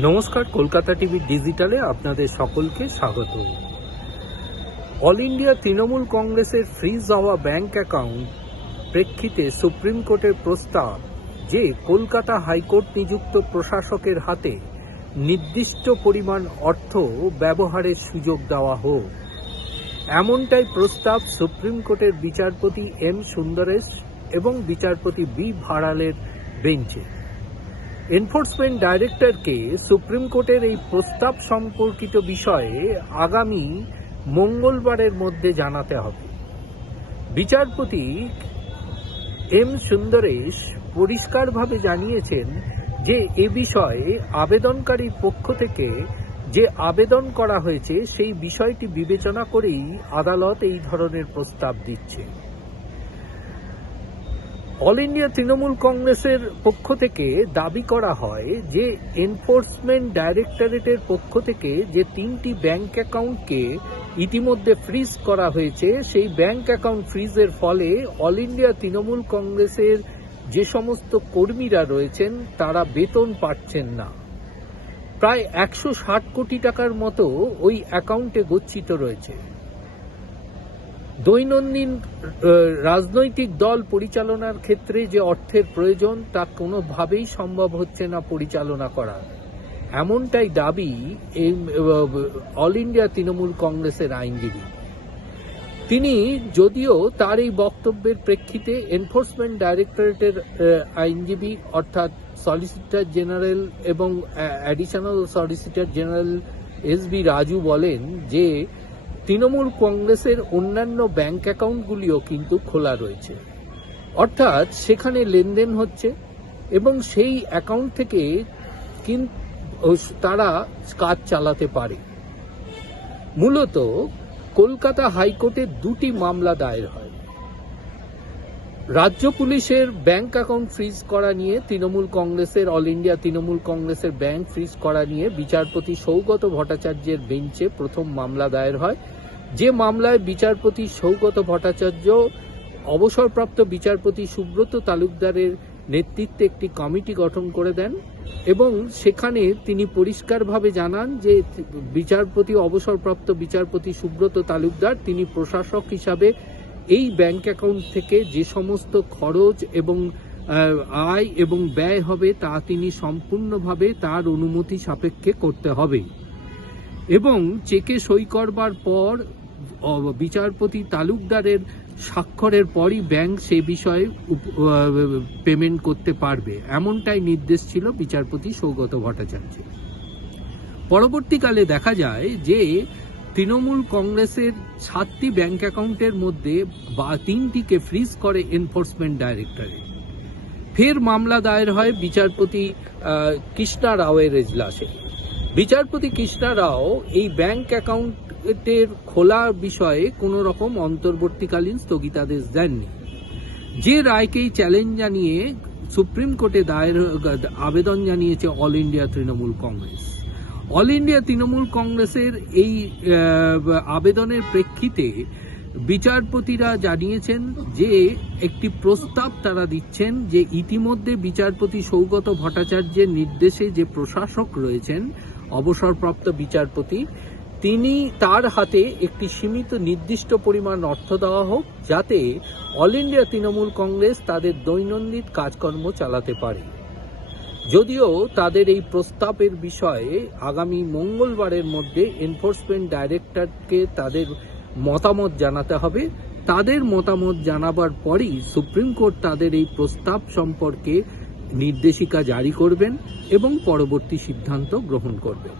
নমস্কার, কলকাতা টিভি ডিজিটালে আপনাদের সকলকে স্বাগত। অল ইন্ডিয়া তৃণমূল কংগ্রেসের ফ্রিজ হওয়া ব্যাংক অ্যাকাউন্ট প্রেক্ষিতে সুপ্রিম কোর্টের প্রস্তাব যে কলকাতা হাইকোর্ট নিযুক্ত প্রশাসকের হাতে নির্দিষ্ট পরিমাণ অর্থ ব্যবহারের সুযোগ দেওয়া হোক, এমনটাই প্রস্তাব সুপ্রিম কোর্টের বিচারপতি এম সুন্দরেশ এবং বিচারপতি বি ভাড়ালের বেঞ্চে। এনফোর্সমেন্ট ডাইরেক্টরকে সুপ্রিম কোর্টের এই প্রস্তাব সম্পর্কিত বিষয়ে আগামী মঙ্গলবারের মধ্যে জানাতে হবে। বিচারপতি এম সুন্দরেশ পরিষ্কারভাবে জানিয়েছেন যে এ বিষয়ে আবেদনকারীর পক্ষ থেকে যে আবেদন করা হয়েছে সেই বিষয়টি বিবেচনা করেই আদালত এই ধরনের প্রস্তাব দিচ্ছে। অল ইন্ডিয়া তৃণমূল কংগ্রেসের পক্ষ থেকে দাবি করা হয় যে এনফোর্সমেন্ট ডাইরেক্টরেটের পক্ষ থেকে যে 3টি ব্যাংক অ্যাকাউন্টকে ইতিমধ্যে ফ্রিজ করা হয়েছে, সেই ব্যাংক অ্যাকাউন্ট ফ্রিজের ফলে অল ইন্ডিয়া তৃণমূল কংগ্রেসের যে সমস্ত কর্মীরা রয়েছেন তারা বেতন পাচ্ছেন না। প্রায় 160 কোটি টাকার মতো ওই অ্যাকাউন্টে গচ্ছিত রয়েছে। দৈনন্দিন রাজনৈতিক দল পরিচালনার ক্ষেত্রে যে অর্থের প্রয়োজন তা কোনোভাবেই সম্ভব হচ্ছে না পরিচালনা করা, এমনটাই দাবি অল ইন্ডিয়া তৃণমূল কংগ্রেসের আইনজীবী। তিনি যদিও তার এই বক্তব্যের প্রেক্ষিতে এনফোর্সমেন্ট ডাইরেক্টরেটের আইনজীবী অর্থাৎ সলিসিটর জেনারেল এবং additional solicitor general SB. Raju বলেন যে তৃণমূল কংগ্রেসের অন্যান্য ব্যাংক অ্যাকাউন্টগুলিও কিন্তু খোলা রয়েছে, অর্থাৎ সেখানে লেনদেন হচ্ছে এবং সেই অ্যাকাউন্ট থেকে কিন্তু তারা কাজ চালাতে পারে। মূলত কলকাতা হাইকোর্টে 2টি মামলা দায়ের হয়। রাজ্য পুলিশের ব্যাংক অ্যাকাউন্ট ফ্রিজ করা নিয়ে তৃণমূল কংগ্রেসের অল ইন্ডিয়া তৃণমূল কংগ্রেসের ব্যাংক ফ্রিজ করা নিয়ে বিচারপতি সৌগত ভট্টাচার্যের বেঞ্চে প্রথম মামলা দায়ের হয়। যে মামলায় বিচারপতি সৌগত ভট্টাচার্য অবসরপ্রাপ্ত বিচারপতি সুব্রত তালুকদারের নেতৃত্বে একটি কমিটি গঠন করে দেন এবং সেখানে তিনি পরিষ্কারভাবে জানান যে অবসরপ্রাপ্ত বিচারপতি সুব্রত তালুকদার তিনি প্রশাসক হিসাবে এই ব্যাংক অ্যাকাউন্ট থেকে যে সমস্ত খরচ এবং আয় এবং ব্যয় হবে তা তিনি সম্পূর্ণভাবে তার অনুমতি সাপেক্ষে করতে হবে এবং চেকে সই করবার পর বিচারপতি তালুকদারের স্বাক্ষরের পরই ব্যাংক সে বিষয়ে পেমেন্ট করতে পারবে, এমনটাই নির্দেশ ছিল বিচারপতি সৌগত ভট্টাচার্য। পরবর্তীকালে দেখা যায় যে তৃণমূল কংগ্রেসের 7টি ব্যাংক অ্যাকাউন্টের মধ্যে 3টিকে ফ্রিজ করে এনফোর্সমেন্ট ডাইরেক্টরেট। ফের মামলা দায়ের হয় বিচারপতি কৃষ্ণা রাওয়ের এজলাসে। বিচারপতি কৃষ্ণা রাও এই ব্যাংক অ্যাকাউন্টের খোলার বিষয়ে কোনো রকম অন্তর্বর্তীকালীন স্থগিতাদেশ দেননি। যে রায়কেই চ্যালেঞ্জ জানিয়ে সুপ্রিম কোর্টে আবেদন জানিয়েছে all India Trinamool Congress. All India Trinamool কংগ্রেসের এই আবেদনের প্রেক্ষিতে বিচারপতিরা জানিয়েছেন যে একটি প্রস্তাব তারা দিচ্ছেন যে ইতিমধ্যে বিচারপতি সৌগত ভট্টাচার্যের নির্দেশে যে প্রশাসক রয়েছেন অবসরপ্রাপ্ত বিচারপতি, তিনি তার হাতে একটি সীমিত নির্দিষ্ট পরিমাণ অর্থ দেওয়া হোক যাতে অল ইন্ডিয়া তৃণমূল কংগ্রেস তাদের দৈনন্দিন কাজকর্ম চালাতে পারে। যদিও তাদের এই প্রস্তাবের বিষয়ে আগামী মঙ্গলবারের মধ্যে এনফোর্সমেন্ট ডাইরেক্টরকে তাদের মতামত জানাতে হবে। তাদের মতামত জানাবার পরই সুপ্রিম কোর্ট তাদের এই প্রস্তাব সম্পর্কে নির্দেশিকা জারি করবেন এবং পরবর্তী সিদ্ধান্ত গ্রহণ করবেন।